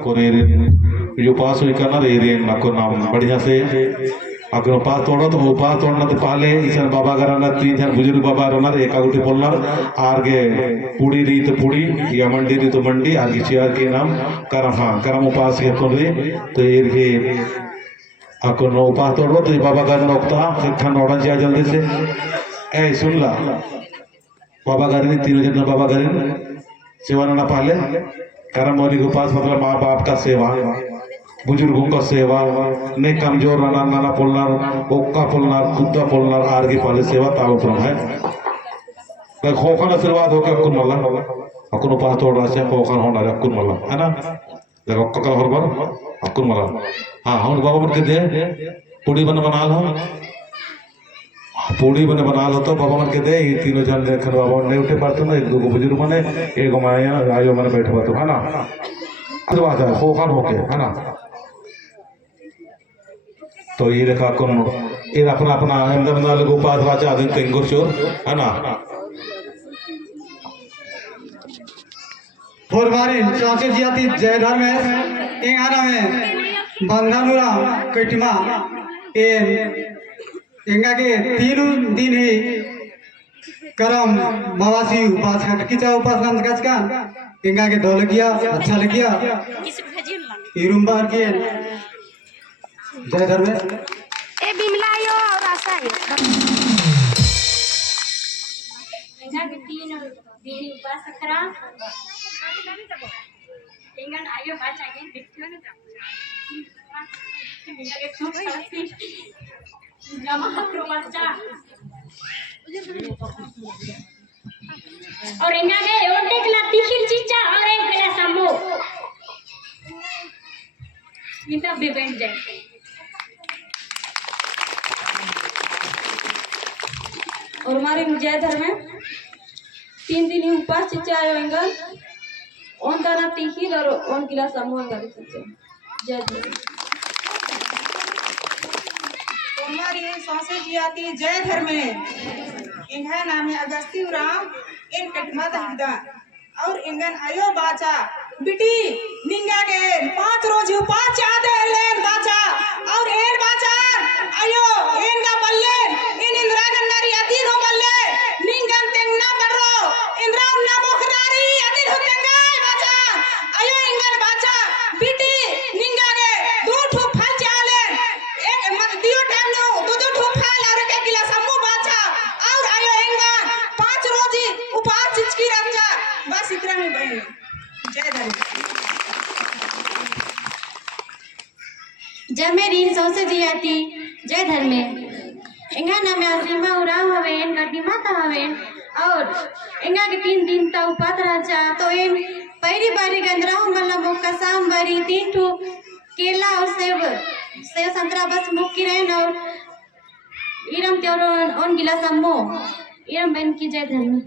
जो पास हुई करना आपको नाम बढ़िया से अगर उपास तोड़ो तो उपास तोड़ना तो पहले ईशान बाबा कराना तीन जन बुजुर्ग बाबा रहना एक आगुटी बोलना आगे पूड़ी री तो पूड़ी या मंडी री तो मंडी आगे चेयर के नाम करम हाँ करम उपास ये तो ये अकुन उपास तोड़ो तो बाबा कर नोकता खान ऑर्डर जाए जल्दी से ए सुन ला बाबा करें तीनों जन बाबा करें सेवा ना पहले करम मौली के पास मतलब माँ बाप का सेवा बुजुर्गों का सेवा ने कमजोर नाना नाना पोलनार ओक्का पोलनार खुदा पोलनार आर की पहले सेवा तावत्रम है भाई खोखन आशीर्वाद होके अकुन मल्ला अकुन उपास तोड़ रहा है खोखन होना है अकुन मल्ला है ना देखो ककल हर बार अकुन मल्ला हाँ हम बाबा मन के दे पूड़ी बना लो पूड़ी बने बना लो तो बाबा मन के दे ये तीनों जन देखकर बाबा नहीं उठे पाते ना एक दो बुजुर्ग मने एक माया आयो मने बैठे पाते है ना आशीर्वाद है खोखन होके है ना तो ये देखा कौन ये अपना अपना अहमदाबाद लोगों पास राजा दिन तेंगुर चोर है ना फुलवारी चौंसे जियाती जयधर में इंगाना में बंधनुरा कटिमा इंगा के तीन दिन ही करम मवासी उपास का किचा उपास नाम का इंगा के दौल किया अच्छा लगिया इरुम्बार के जयधर में ए बिमला यो रास्ता है इंगा के तीन दिन उपास करा इंगन आयो बाच आगे बिट्ठो न इंगा के खूब साथी जमा करो बच्चा और इंगा के ओटे कला तीखिल चीचा और एक कला समो इनका भी बन जाए और हमारे जयधर में 3 दिन ही उपास चिच्चा आयोगा ओन दाना तीखिल और ओन किला समूह का चिच्चा जयधर हमारी सौसे जियाती जयधर में इन्हें नाम है अगस्ती राम इन कटमा दहदा और इंगन आयो बाचा बिटी निंगा के 5 रोज उपास चाहते लेन बाचा और एन बाचा आयो इनका बल्ले इन इंद्रा गन्नारी अतीत हो बल्ले निंगन तेंगना बर्रो इंद्रा उन्ना मोखरारी अतीत हो तेंगाय बाचा आयो इंगन बाचा बिटी निंगा के 2 ठो फल चाले एक मत दियो टाइम नो 2 ठो फल और एक गिलास समूह बाचा और आयो इंगन 5 रोज उपास चिचकी रचा बस इतना में बहन जब मेरी सौसे जियाती जय धर में इंगा नाम आसीमा उराव हवेन गड्डीमा ता हवेन और इंगा के 3 दिन ता उपात राजा तो इन पहली बारी गंदराव मल्ला मुक्का सांबरी 3 ठो केला और सेव संतरा बस मुक्की रहन और इरम त्योर ओन गिला सम्मो इरम बन की जय धर में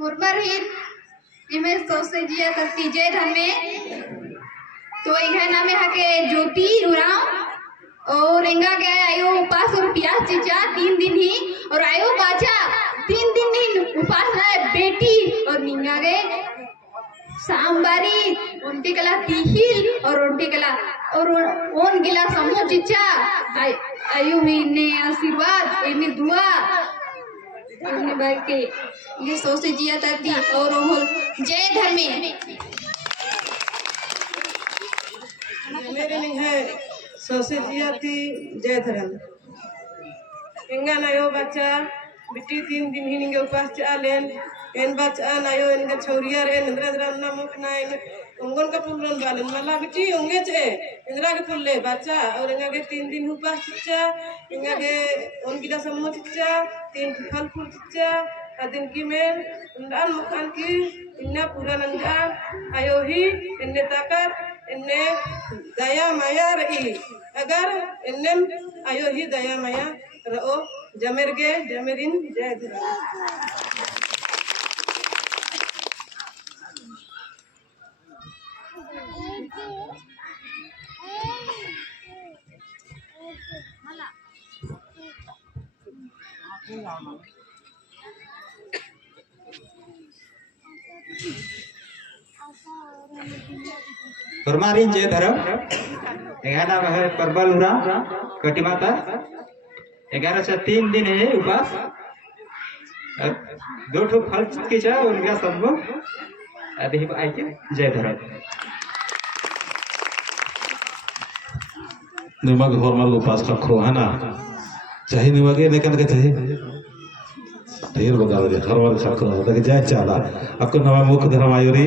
मुरमरहित इमेज सोचे जिया करती जय धन में तो इंगा नामे हके ज्योति उराव और इंगा गया आयो उपास और प्यास चिचा 3 दिन ही और आयो बाचा 3 दिन ही उपास है बेटी और निंगा गए सांबारी उनटी कला तीहिल और उनटी कला और ओन गिला समो चिचा आयो ही ने आशीर्वाद इने दुआ इने बार के ये सोचे जिया ताती और जय धर में मेरे नहीं है सोसे जियाती जय धर्म इंगा नायो बच्चा बिटी 3 दिन ही निंगे उपास चालेन एन बच्चा नायो इनका छोरिया रे इंद्रा द्रा ना मुख ना इन उंगन का पुलन बालन मला बिटी उंगे चे इंद्रा के पुल्ले बच्चा और इंगा के 3 दिन उपास चिच्चा इंगा के उन गिला सम्मो चिच्चा 3 फल फूल चिच्चा अदिन की में उंडान मुखान की इन्ना पूरा नंगा आयो ही इन्ने ताकत इन्ने दया माया रही अगर इन्ने आयो ही दया माया रहो जमेर गे जमेरिन जय धरा Thank you. हमारी जय धर्म यहाँ नाम है परबल उरा कटी माता 11 से 3 दिन है उपास और 2 ठो फल के चा उनका सबको आदि आई के जय धर्म निमक हरमल उपास का खो है ना चाहे निमगे लेकिन के चाहे ढेर बता दे हरमल का खो ताकि जय चाला आपको नवा मुख धर्म आयोरी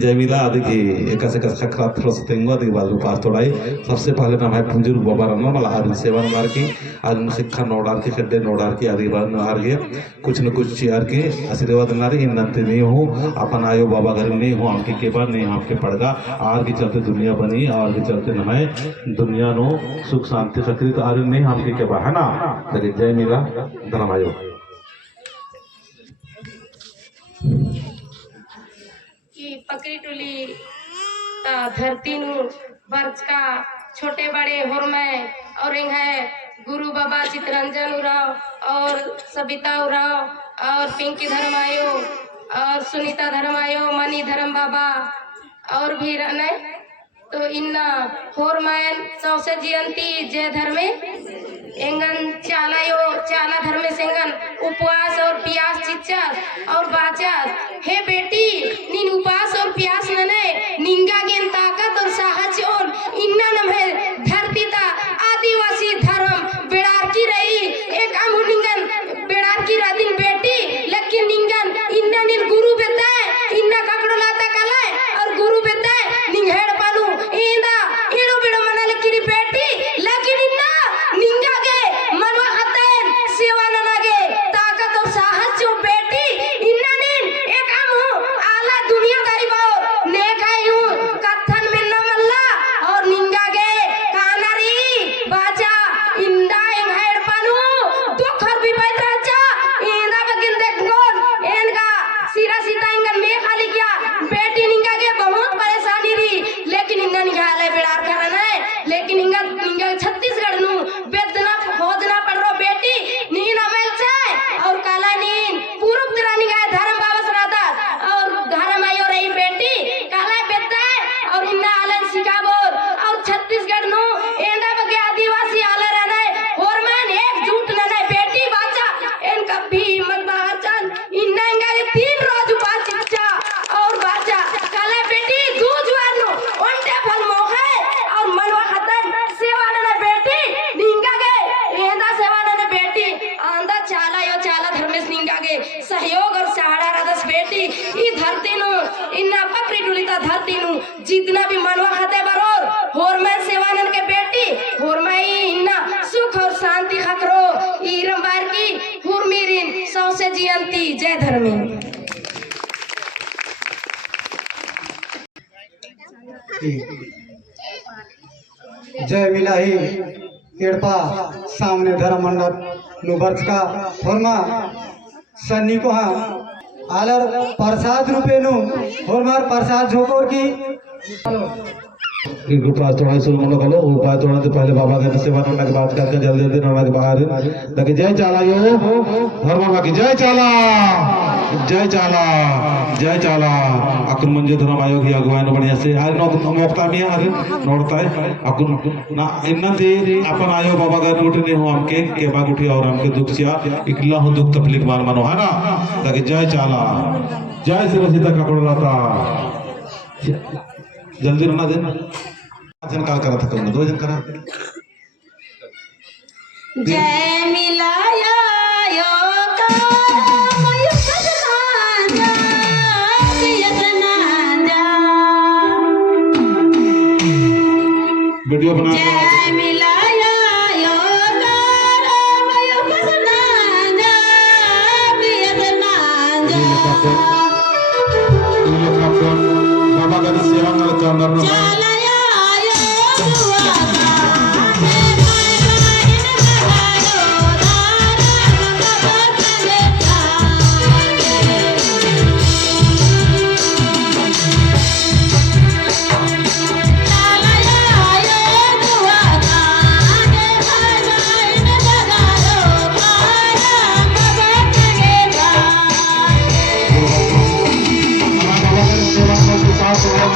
जय मिला देखिए एक से खखरा थ्रोस तेंगो देखिए बाद उपास तोड़ाई सबसे पहले नाम है पुंजूर बाबा रंगो मला आदि सेवन मार की आदि शिक्षा नोडार की खड्डे नोडार की आदि बाद हार गए कुछ न कुछ चियार के आशीर्वाद नारी इन नंते नहीं हो अपन आयो बाबा घर नहीं हो आपके के बाद नहीं आपके पड़गा आर के चलते दुनिया बनी और के चलते न है दुनिया नो सुख शांति सकृत आर नहीं आपके के बाद है ना लेकिन जय मिला धर्म आयो कि पकड़ी टोली धरती नु वर्ष का छोटे बड़े होर में और है गुरु बाबा चितरंजन उराव और सबिता उराव और पिंकी धर्मायो और सुनीता धर्मायो मनी धर्म बाबा और भी रहने तो इन्ना होर में सौसे जयंती जय धर्मे एंगन चाला धर्मे सेंगन उपवास और प्यास चिच्चा और बाचास हे बेटी नीन उपवास और प्यास नने निंगा गेन ताकत और साहस और इन्ना नम है धरती ता आदिवासी धर्म बेड़ार की रही एक अमु निंगन बेड़ार की रादिन बेटी लेकिन निंगन इन्ना नीन गुरु बेताए इन्ना ककड़ो लाता कलाए और गुरु बेताए निंगेड़ पालू इंदा एड़ो बेड़ो मना लेकिन बेटी लेकिन इन्ना निंगा मनवा हतन सेवा ननागे ताकत और साहस जो बेटी इन्ना नीन एक हम आला दुनियादारी बाओ नेकायू कथन में न मल्ला और निंगा गे कानारी बाजा इंदा इंगहेड़ पानु दुख और विपद राजा इंदा बगिन देख गोन इनका सिरा सीता इंगन में खाली किया बेटी निंगा गे बहुत परेशानी री लेकिन इंगा निंगा ले बेड़ार करना है लेकिन इंगा छत्तीसगढ़ नु बेदना खोजना पड़ रहा बेटी नीन अमल चाय और काला नीन पूर्व तिरानी गाय धर्म बाबा सरादा और धर्म आयो रही बेटी काला बेटा और इन्ना आलन शिकाबोर और छत्तीसगढ़ नु एंदा बगे आदिवासी आले रहना और मन एकजुट रहना बेटी बाचा इन कभी मत बाचन इन्ना इंगा के 3 रोज उपास शिक्षा और बाचा काला बेटी दूज वानो ओंटे फल मोहे और मनवा खतन सेवा रहना बेटी निंगा के एंदा सेवा रहना बेटी आंदा चाला यो चाला धर्मेश निंगा के सहयोग और सहारा रदस बेटी ई धरती नु इन्ना पकड़ी डुलीता धरती नु जितना भी मनवा खते बरोर होर में सेवानन के बेटी होर में इन्ना सुख और शांति खकरो ई रंबार की हुरमीरिन सौसे जयंती जय धर्मी जय मिलाही एड़पा सामने धर्म मंडप नुबर्ष का फरमा सन्नी को हाँ आलर प्रसाद रूपे नु होरमार प्रसाद झोकोर की इनको पास थोड़ा शुरू मनो करो उपाय थोड़ा से पहले बाबा के सेवा करने के बाद करके जल्दी जल्दी नौना के बाहर लेकिन जय चाला यो हर बाबा की जय चाला जय चाला अकुन मंजे धर्म आयोग की अगुवाई बढ़िया से आज मौका में आज नोड़ता है अकुन ना इन्ना दे अपन आयो बाबा का नोट नहीं हो हमके के बाग उठी और हमके दुख सिया इकला हो दुख तकलीफ मान मानो है ना ताकि जय चाला जय श्री सीता का लाता जल्दी रोना दे जन काल करा था तुमने 2 जन करा जय मिलाया यो कामय सजना यतना वीडियो बना जय मिलाया यो कामय सजना यतना बाबा का सेवा कर चंदन चालया यो दुआता Yeah.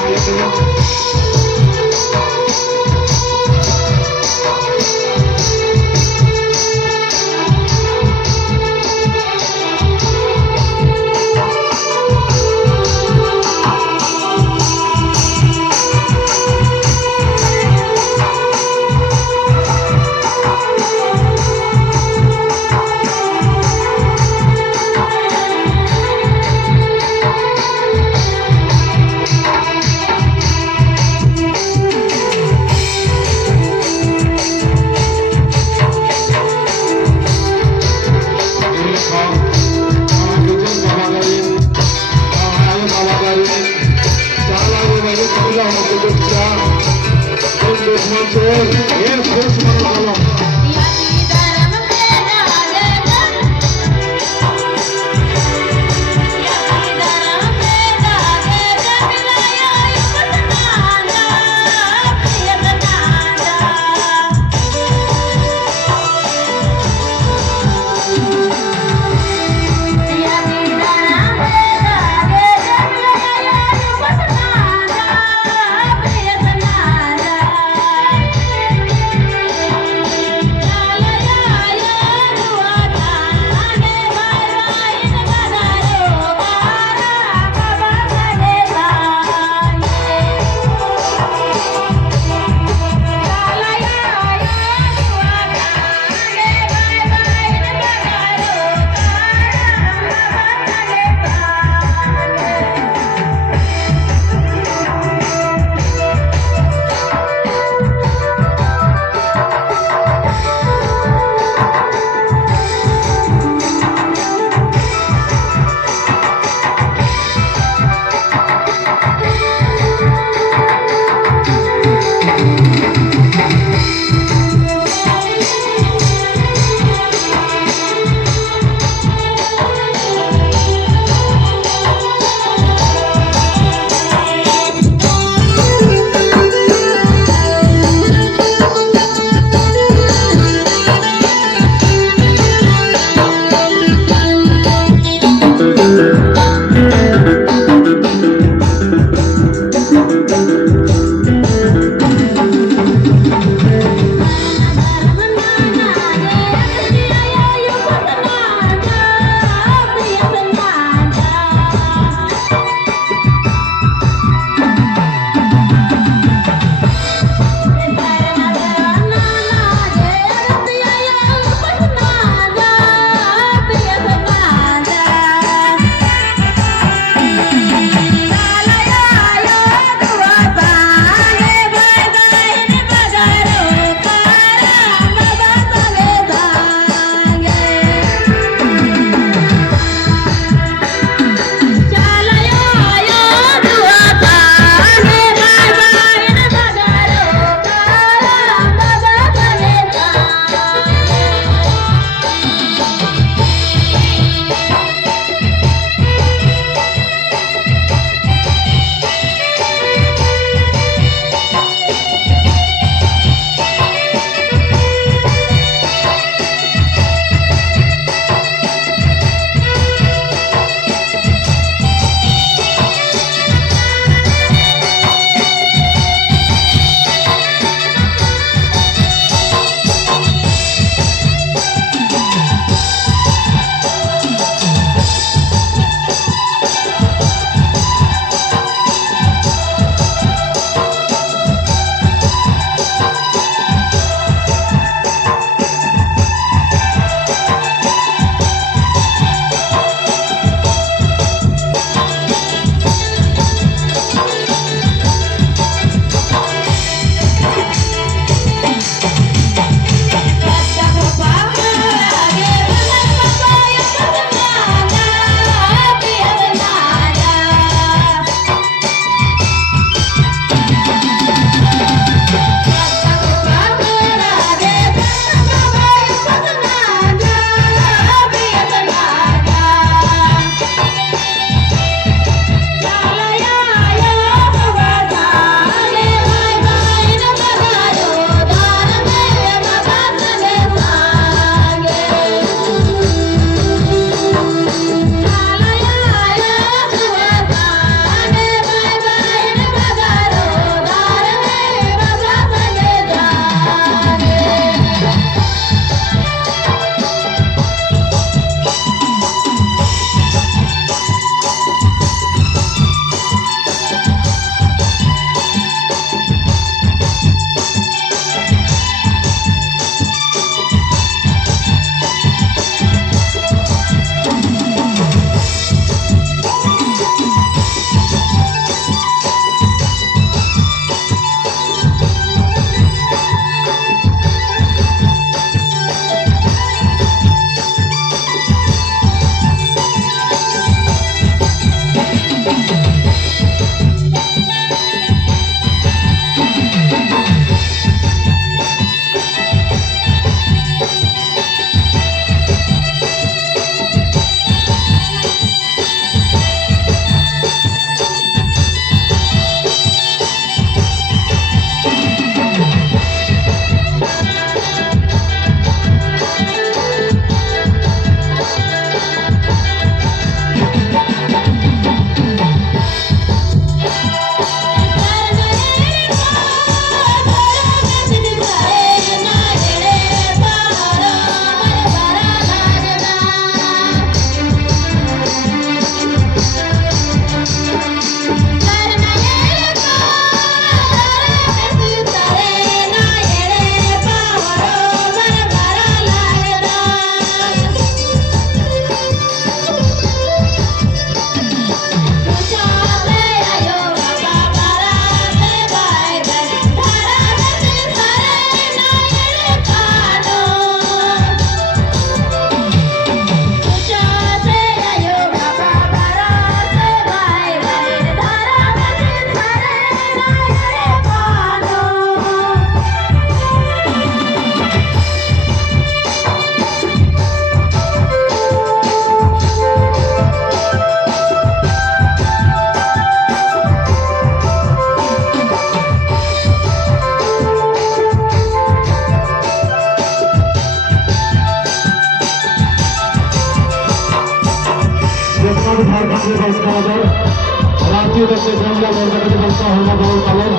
भारतीय बच्चे जंगला वर्ग बनता होना बहुत कलर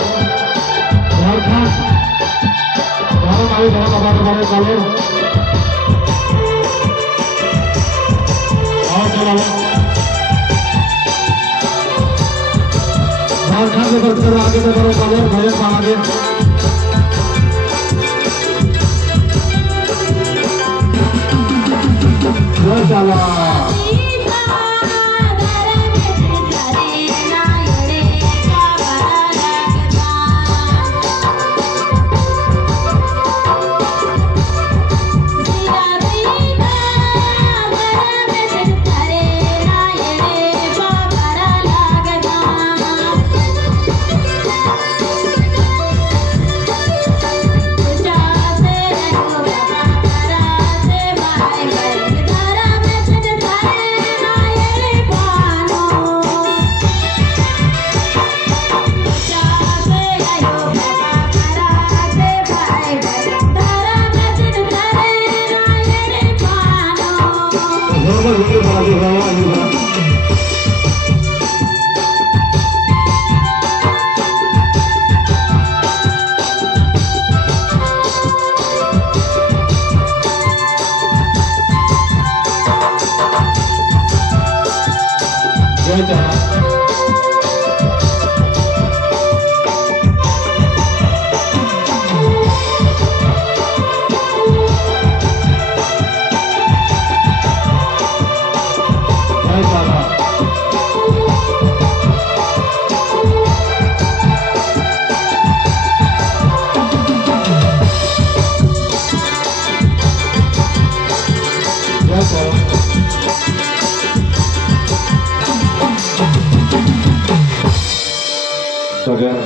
झारखंड भारत आयु बहुत हमारे बड़े कलर और चला झारखंड के बच्चे आगे से बड़े कलर भजन आगे चला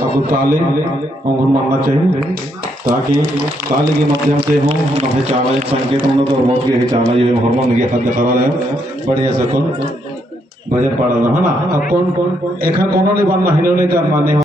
आपको ताले अंगूर मानना चाहिए ताकि ताले के माध्यम से हो नभे चावल संकेत होना तो बहुत के चावल ये हार्मोन के हद खरा है बढ़िया से कौन भजन पाड़ा है ना अब कौन कौन एक कौन नहीं बनना हिनो नहीं कर माने